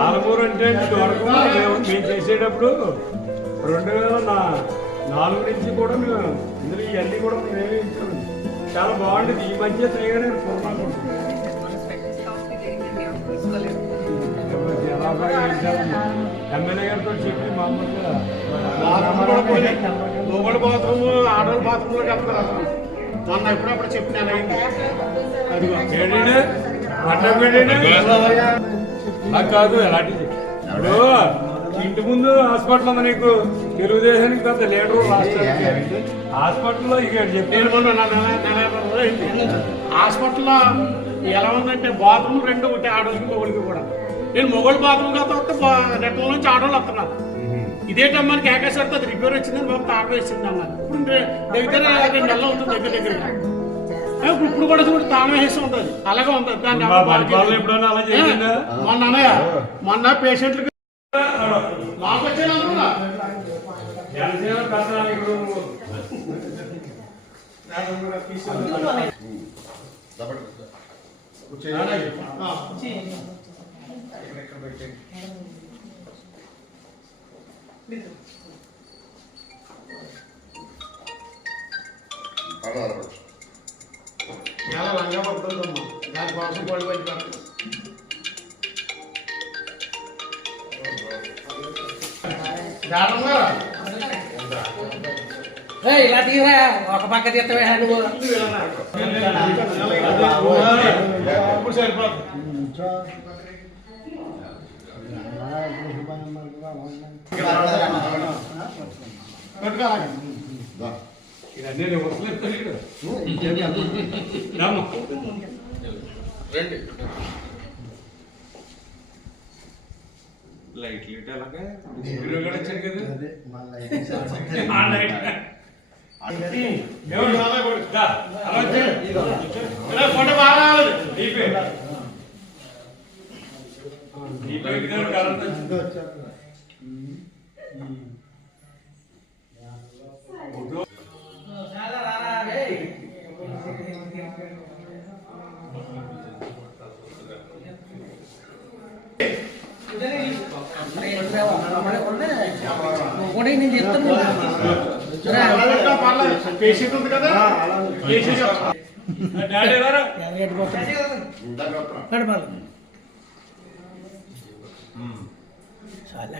ఆలమూరు అంటే వరకు మేము చేసేటప్పుడు రెండు వేల నాలుగు నుంచి కూడా మేము ఇందులో ఇవన్నీ కూడా మేమే ఇచ్చాము చాలా బాగుండేది. ఈ మధ్య పూర్ణాలు ఉంటుంది జనాభా ఎమ్మెల్యే గారితో చెప్పి మామూలుగా మొగడు బాత్రూమ్ ఆడవాళ్ళ బాత్రూమ్లోకి వెళ్తారు అసలు. మొన్న ఎప్పుడప్పుడు చెప్పిన అదిగో. ఏంటంటే మటన్ కాదు ఇప్పుడు ఇంటి ముందు హాస్పిటల్ ఉంది నీకు తెలుగుదేశానికి పెద్ద లీడరు రాష్ట్రానికి హాస్పిటల్లో ఇక చెప్పి. హాస్పిటల్లో ఎలా ఉందంటే బాత్రూమ్ రెండు ఒకటి ఆడవాళ్ళకి మొగడికి కూడా నేను మొగోళ్ళు బాత్రూమ్ కాకపోతే రెట్ల నుంచి ఆడవాళ్ళు వస్తున్నారు ఇదేంటమ్మా మనకి ఏకాశారితో అది రిపేర్ వచ్చిందని తాట వేసింది అన్నారు ఇప్పుడు దగ్గర రెండు నెలలు ఉంటుంది దగ్గర దగ్గర ఇప్పుడు ఇప్పుడు కూడా చూడు ఉంటుంది. అలాగే ఉంటుంది. దాన్ని. ఎప్పుడైనా అలా చేసిందా? మొన్న అన్నయ్య మొన్న పేషెంట్లకి మాకు వచ్చాను అనుకున్నా జనసేన కథనాలు ఇప్పుడు ఆ. చాలా రంగా పడుతుందమ్మా దానికోసం పడి పడి పడుతుంది దానమ్మా ఏయ్, ఇలా తీరా ఒక పక్క తీస్తావే నువ్వు ఇప్పుడు సరిపోతుంది పెట్టుకోవాలి ఇవన్నీ ఎత్తాడు రామ్మ. లైట్ లీట్ అలాగే వచ్చాడు కదా. ఆ లైట్. ఎవరు? దా, అలా వచ్చాడు. ఫోటో బాగా రావాలి దీపే. దీపే దగ్గర కరెంట్ వచ్చింది. చాలా రారా, ఏయ్. నువ్వు కూడా నేను చెప్తాను రా. పేషెంట్ ఉంది కదా పేషెంట్ డాడీ ఎవరు? ఎలాగైతే పోతుంది? నడపాలి. చాలా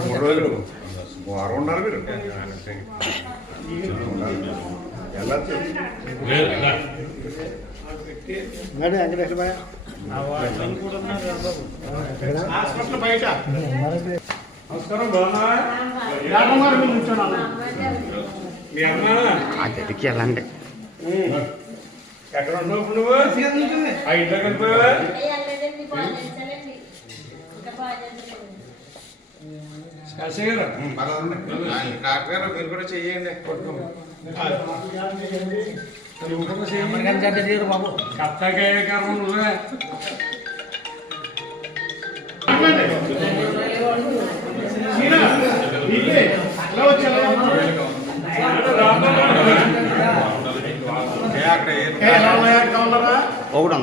మూడు రోజులు వారం ఉన్నారు మీరు వెళ్ళచ్చు హాస్పిటల్ బయట నమస్కారం బాగున్నావా దానమ్మ గారు కూర్చోను మీ అమ్మ ఆ గదికి వెళ్ళండి ఎక్కడ ఉన్నావు ఇప్పుడు నువ్వు ఆ ఇంట్లో కలిపోయావా కాశీ గారు డాక్టర్ గారు మీరు కూడా చెయ్యండి అమెరికన్ జడ్జి చేయరు బాబు కత్తగా కారణం నువ్వే ఎలా వచ్చారు అక్కడ ఏ, ఎలా ఉన్నాయా ఇంకా ఉన్నారా ఒకడు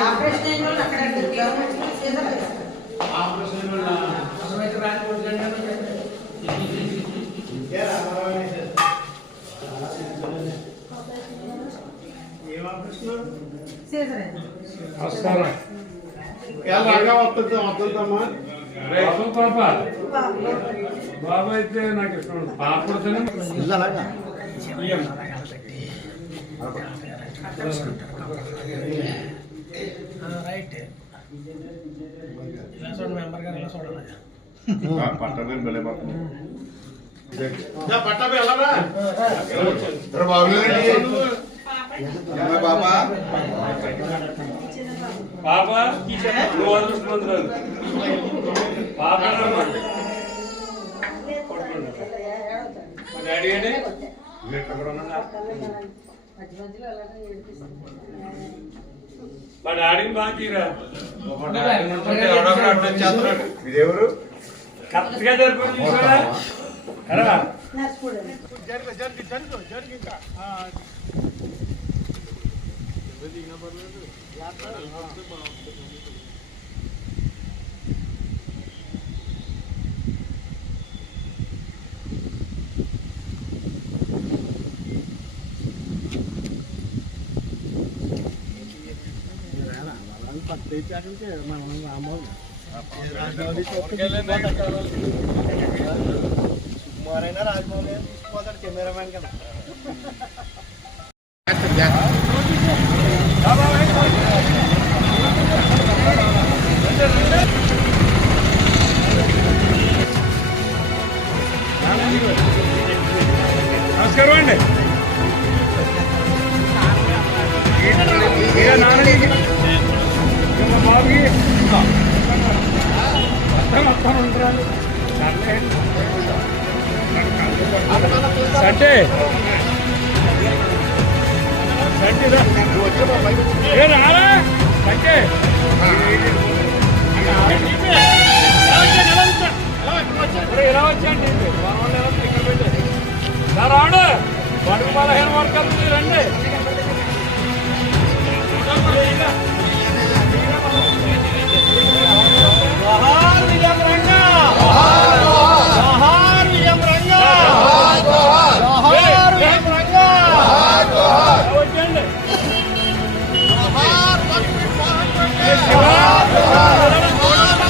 ఆపరేషన్ అక్కడ ఆపరేషన్ ఏం ఆపరేషన్ సీజన్ నమస్కారం ఎలా రంగా వస్తుంది వస్తుందమ్మా రే, శివ పాప బాబు అయితే నాకు ఇష్టం ఉండదు. పాప పుడితేనే ఇయ్యం. రైట్ ఇలా చూడండి మెంబర్ గారు ఇలా చూడాలి పట్టణం వెళ్ళే పట్టణం పట్టాభి వెళ్ళరా బాబా పాప నువ్వు పాప డాడీ అండి. మా డాడీని బాగా తీరా? ఇదెవరు కరెక్ట్గా జరిపోయింది చూసారా ఎరా నర్సుకూడదు. జరుగు జరుగు జరుగు జరుగు ఇంకా ఆ, నమస్కారం సంటే సంటే రా. రారా సంటే ఇప్పుడు ఎలా వచ్చాండి మన ఎలా పెట్టారు రాడు పడుకు పదహేను వర్గాలు రండి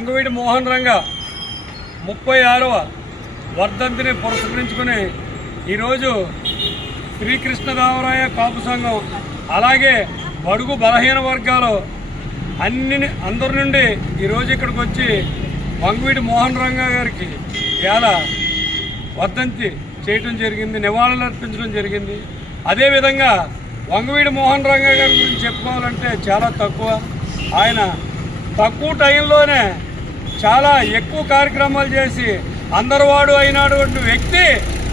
వంగవీటి మోహన్ రంగ ముప్పై ఆరవ వర్ధంతిని పురస్కరించుకుని ఈరోజు శ్రీకృష్ణదేవరాయ కాపు సంఘం అలాగే బడుగు బలహీన వర్గాలు అన్ని అందరి నుండి ఈరోజు ఇక్కడికి వచ్చి వంగవీటి మోహన్ రంగ గారికి ఇలా వర్ధంతి చేయటం జరిగింది నివాళులు అర్పించడం జరిగింది. అదేవిధంగా వంగవీడి మోహన్ రంగ గారి గురించి చెప్పుకోవాలంటే చాలా తక్కువ. ఆయన తక్కువ టైంలోనే చాలా ఎక్కువ కార్యక్రమాలు చేసి అందరివాడు అయినటువంటి వ్యక్తి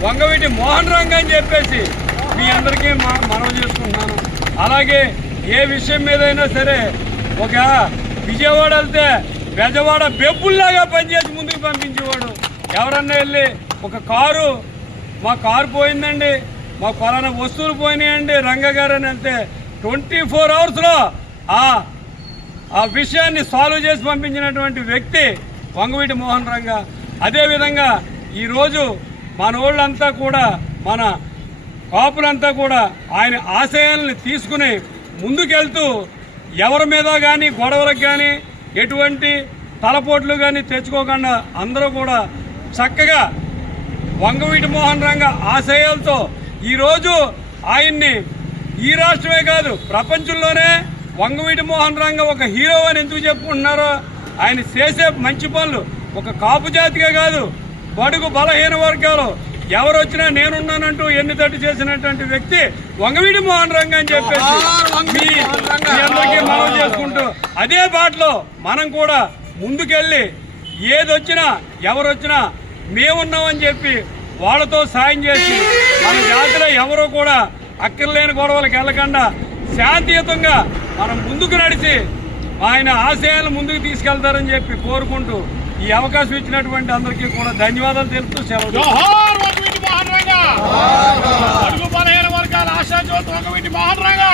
వంగవీటి మోహన్ రంగ అని చెప్పేసి మీ అందరికీ మనవి చేసుకుంటున్నాను. అలాగే ఏ విషయం మీదైనా సరే ఒక విజయవాడ వెళ్తే బెజవాడ బెబ్బుల్లాగా పనిచేసి ముందుకు పంపించేవాడు. ఎవరన్నా వెళ్ళి ఒక కారు మా కారు పోయిందండి మా ఫలానా వస్తువులు పోయినాయండి రంగగారు అని వెళ్తే ట్వంటీ ఫోర్ అవర్స్లో ఆ ఆ విషయాన్ని సాల్వ్ చేసి పంపించినటువంటి వ్యక్తి వంగవీటి మోహన్ రంగ అదేవిధంగా ఈరోజు మన వాళ్ళంతా కూడా మన కాపులంతా కూడా ఆయన ఆశయాలను తీసుకుని ముందుకెళ్తూ ఎవరి మీద కానీ గొడవలకు కానీ ఎటువంటి తలపోట్లు కానీ తెచ్చుకోకుండా అందరూ కూడా చక్కగా వంగవీటి మోహన్ రంగ ఆశయాలతో ఈరోజు ఆయన్ని ఈ రాష్ట్రమే కాదు ప్రపంచంలోనే వంగవీటి మోహన్ రంగ ఒక హీరో అని ఎందుకు చెప్పుకుంటున్నారో ఆయన చేసే మంచి పనులు ఒక కాపు జాతిగా కాదు బడుగు బలహీన వర్గాలు. ఎవరు వచ్చినా నేనున్నానంటూ ఎన్ని తట్టు చేసినటువంటి వ్యక్తి వంగవీటి మోహన్ రంగ అని చెప్పేసి అందరికీ మనం చేసుకుంటూ అదే బాటలో మనం కూడా ముందుకెళ్ళి ఏదొచ్చినా ఎవరొచ్చినా మేమున్నామని చెప్పి వాళ్ళతో సాయం చేసి మన జాతిలో ఎవరు కూడా అక్కర్లేని గొడవలకు వెళ్ళకుండా శాంతియుతంగా మనం ముందుకు నడిచి ఆయన ఆశయాలను ముందుకు తీసుకెళ్తారని చెప్పి కోరుకుంటూ ఈ అవకాశం ఇచ్చినటువంటి అందరికీ కూడా ధన్యవాదాలు తెలుపుతూ సెలవు అడుగు బలహీన వర్గాల ఆశా జ్యోతి వంగవీటి మోహన్ రంగా.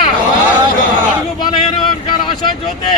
అడుగు బలహీన వర్గాల ఆశా జ్యోతి.